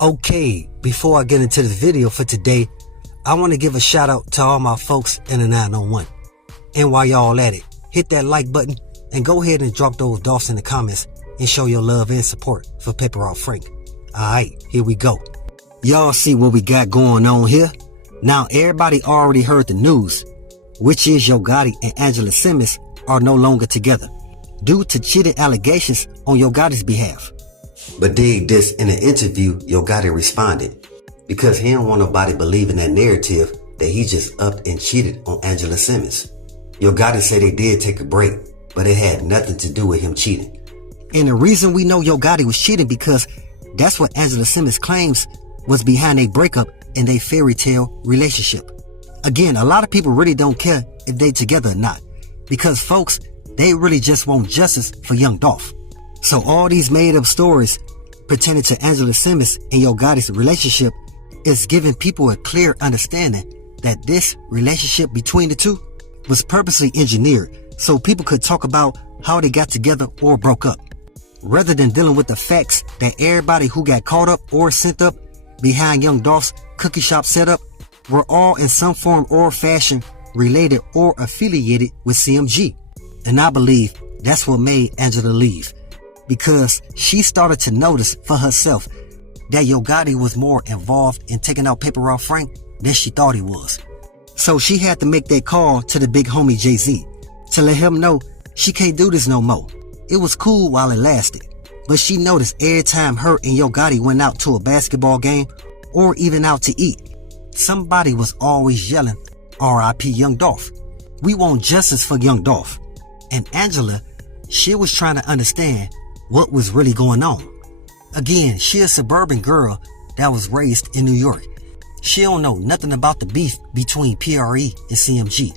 Okay, before I get into the video for today, I want to give a shout out to all my folks in the 901. And while y'all at it, hit that like button and go ahead and drop those Dolphs in the comments and show your love and support for Pepper Off Frank. Alright, here we go. Y'all see what we got going on here? Now everybody already heard the news, which is Yo Gotti and Angela Simmons are no longer together due to cheating allegations on Yo Gotti's behalf. But dig this, in an interview, Yo Gotti responded because he didn't want nobody believing that narrative that he just upped and cheated on Angela Simmons. Yo Gotti said they did take a break, but it had nothing to do with him cheating. And the reason we know Yo Gotti was cheating because that's what Angela Simmons claims was behind a breakup in their fairy tale relationship. Again, a lot of people really don't care if they together or not, because folks, they really just want justice for young Dolph. So all these made up stories pertaining to Angela Simmons and Yo Gotti's relationship is giving people a clear understanding that this relationship between the two was purposely engineered so people could talk about how they got together or broke up, rather than dealing with the facts that everybody who got caught up or sent up behind young Dolph's cookie shop setup were all in some form or fashion related or affiliated with CMG. And I believe that's what made Angela leave, because she started to notice for herself that Yo Gotti was more involved in taking out Pepper Off Frank than she thought he was. So she had to make that call to the big homie Jay-Z to let him know she can't do this no more. It was cool while it lasted, but she noticed every time her and Yo Gotti went out to a basketball game or even out to eat, somebody was always yelling, R.I.P. Young Dolph. We want justice for young Dolph. And Angela, she was trying to understand what was really going on. Again, she a suburban girl that was raised in New York. She don't know nothing about the beef between PRE and CMG.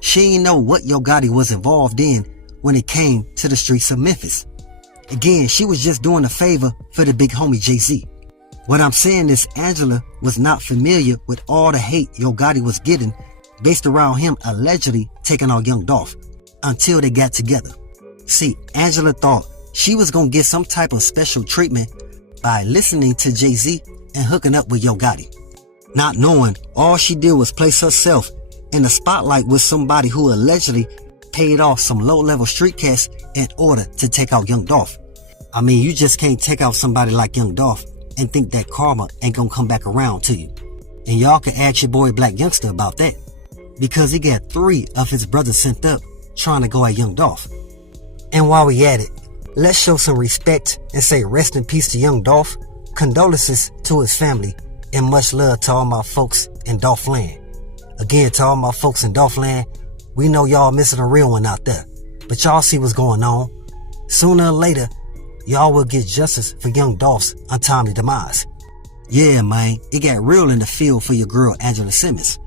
She ain't know what Yo Gotti was involved in when it came to the streets of Memphis. Again, she was just doing a favor for the big homie Jay-Z. What I'm saying is Angela was not familiar with all the hate Yo Gotti was getting based around him allegedly taking out young Dolph until they got together. See, Angela thought she was gonna get some type of special treatment by listening to Jay-Z and hooking up with Yo Gotti, not knowing all she did was place herself in the spotlight with somebody who allegedly paid off some low-level street cats in order to take out young Dolph. I mean, you just can't take out somebody like young Dolph and think that karma ain't gonna come back around to you. And y'all can ask your boy Black Youngster about that, because he got 3 of his brothers sent up trying to go at young Dolph. And while we at it, let's show some respect and say rest in peace to young Dolph, condolences to his family, and much love to all my folks in Dolph land. Again, to all my folks in Dolph land, we know y'all missing a real one out there, but y'all see what's going on. Sooner or later, y'all will get justice for young Dolph's untimely demise. Yeah, man, it got real in the field for your girl Angela Simmons.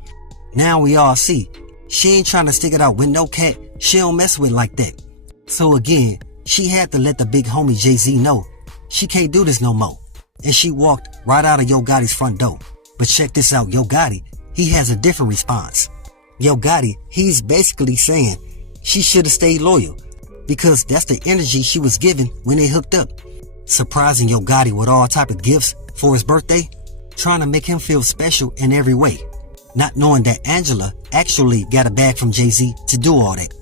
Now we all see, she ain't trying to stick it out with no cat she don't mess with like that. So again, she had to let the big homie Jay-Z know she can't do this no more. And she walked right out of Yo Gotti's front door. But check this out, Yo Gotti, he has a different response. Yo Gotti, he's basically saying she should have stayed loyal, because that's the energy she was given when they hooked up. Surprising Yo Gotti with all type of gifts for his birthday, trying to make him feel special in every way, not knowing that Angela actually got a bag from Jay-Z to do all that.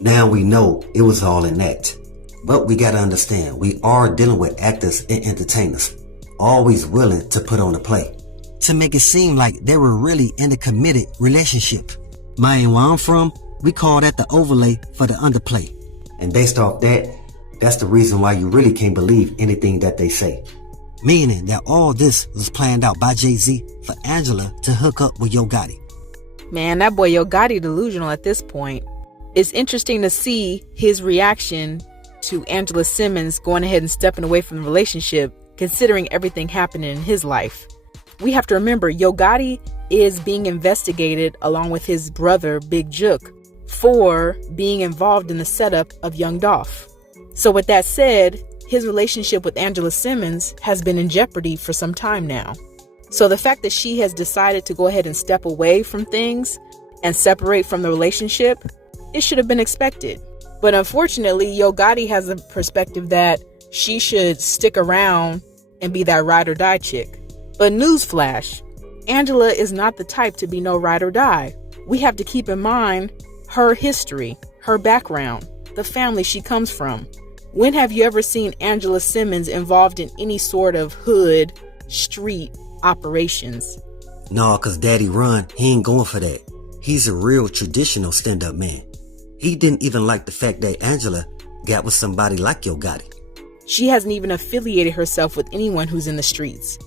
Now we know it was all an act, but we gotta understand we are dealing with actors and entertainers, always willing to put on a play to make it seem like they were really in a committed relationship. Man, where I'm from, we call that the overlay for the underplay. And based off that, that's the reason why you really can't believe anything that they say. Meaning that all this was planned out by Jay-Z for Angela to hook up with Yo Gotti. Man, that boy Yo Gotti delusional at this point. It's interesting to see his reaction to Angela Simmons going ahead and stepping away from the relationship, considering everything happening in his life. We have to remember, Yo Gotti is being investigated along with his brother Big Jook for being involved in the setup of young Dolph. So with that said, his relationship with Angela Simmons has been in jeopardy for some time now. So the fact that she has decided to go ahead and step away from things and separate from the relationship, it should have been expected. But unfortunately, Yo Gotti has a perspective that she should stick around and be that ride or die chick. But newsflash, Angela is not the type to be no ride or die. We have to keep in mind her history, her background, the family she comes from. When have you ever seen Angela Simmons involved in any sort of hood, street operations? No, cause Daddy Ron, he ain't going for that. He's a real traditional stand-up man. He didn't even like the fact that Angela got with somebody like Yo Gotti. She hasn't even affiliated herself with anyone who's in the streets.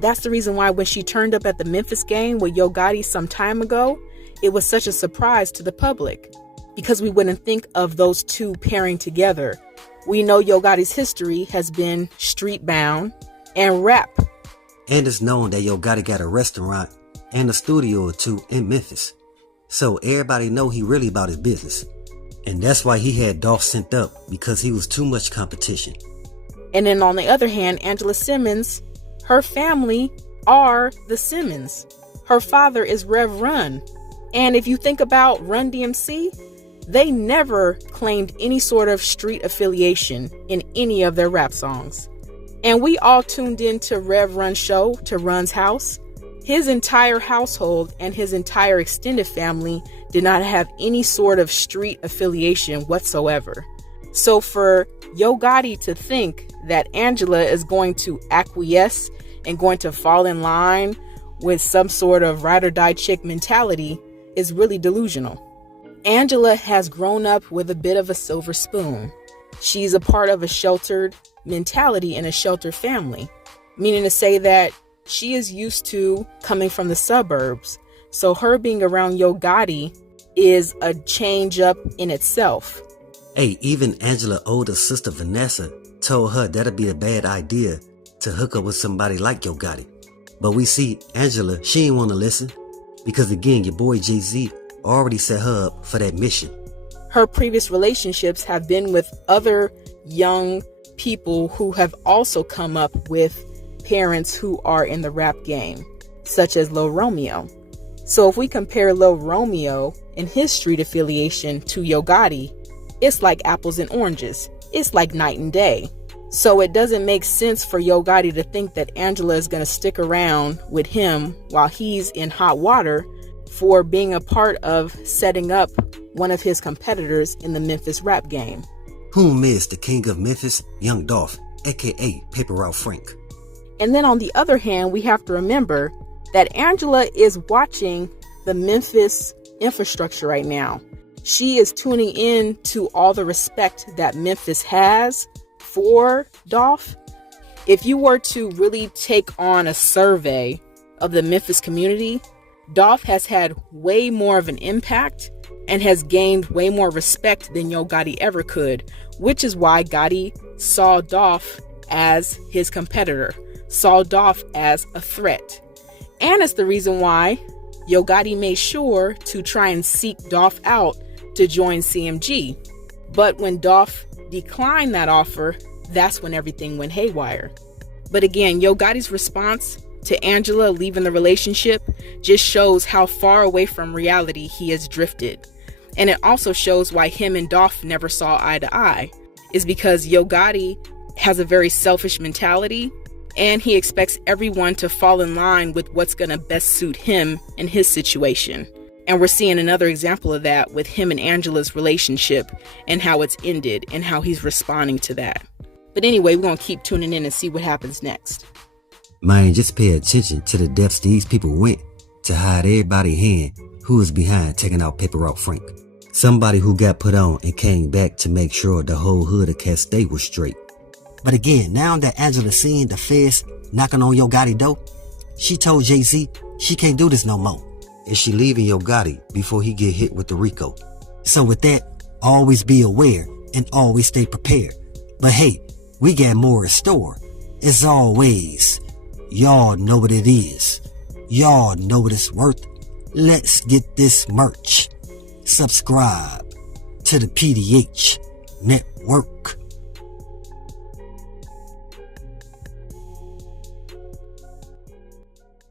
That's the reason why when she turned up at the Memphis game with Yo Gotti some time ago, it was such a surprise to the public. Because we wouldn't think of those two pairing together. We know Yo Gotti's history has been street-bound and rap. And it's known that Yo Gotti got a restaurant and a studio or two in Memphis. So everybody know he really about his business. And that's why he had Dolph sent up, because he was too much competition. And then on the other hand, Angela Simmons, her family are the Simmons. Her father is Rev Run. And if you think about Run DMC, they never claimed any sort of street affiliation in any of their rap songs. And we all tuned in to Rev Run's show, to Run's house. His entire household and his entire extended family did not have any sort of street affiliation whatsoever. So for Yo Gotti to think that Angela is going to acquiesce and going to fall in line with some sort of ride or die chick mentality is really delusional. Angela has grown up with a bit of a silver spoon. She's a part of a sheltered mentality in a sheltered family, meaning to say that she is used to coming from the suburbs. So her being around Yo Gotti is a change up in itself. Hey, even Angela's older sister Vanessa told her that'd be a bad idea to hook up with somebody like Yo Gotti. But we see Angela, she ain't want to listen, because again, your boy Jay-Z already set her up for that mission. Her previous relationships have been with other young people who have also come up with parents who are in the rap game, such as Lil Romeo. So if we compare Lil Romeo and his street affiliation to Yo Gotti, it's like apples and oranges. It's like night and day. So it doesn't make sense for Yo Gotti to think that Angela is going to stick around with him while he's in hot water for being a part of setting up one of his competitors in the Memphis rap game. Whom is the king of Memphis, Young Dolph, aka Paper Route Frank. And then on the other hand, we have to remember that Angela is watching the Memphis infrastructure right now. She is tuning in to all the respect that Memphis has for Dolph. If you were to really take on a survey of the Memphis community, Dolph has had way more of an impact and has gained way more respect than Yo Gotti ever could, which is why Gotti saw Dolph as his competitor, saw Dolph as a threat. And it's the reason why Yo Gotti made sure to try and seek Dolph out to join CMG. But when Dolph declined that offer, that's when everything went haywire. But again, Yo Gotti's response to Angela leaving the relationship just shows how far away from reality he has drifted. And it also shows why him and Dolph never saw eye to eye, is because Yo Gotti has a very selfish mentality and he expects everyone to fall in line with what's going to best suit him and his situation. And we're seeing another example of that with him and Angela's relationship and how it's ended and how he's responding to that. But anyway, we're going to keep tuning in and see what happens next. Man, just pay attention to the depths these people went to hide everybody's hand who was behind taking out Paper Route Frank. Somebody who got put on and came back to make sure the whole hood of Cat State was straight. But again, now that Angela seeing the feds knocking on Yo Gotti door, she told Jay-Z she can't do this no more. And she leaving Yo Gotti before he get hit with the RICO. So with that, always be aware and always stay prepared. But hey, we got more in store. As always, y'all know what it is. Y'all know what it's worth. Let's get this merch. Subscribe to the PDH Network.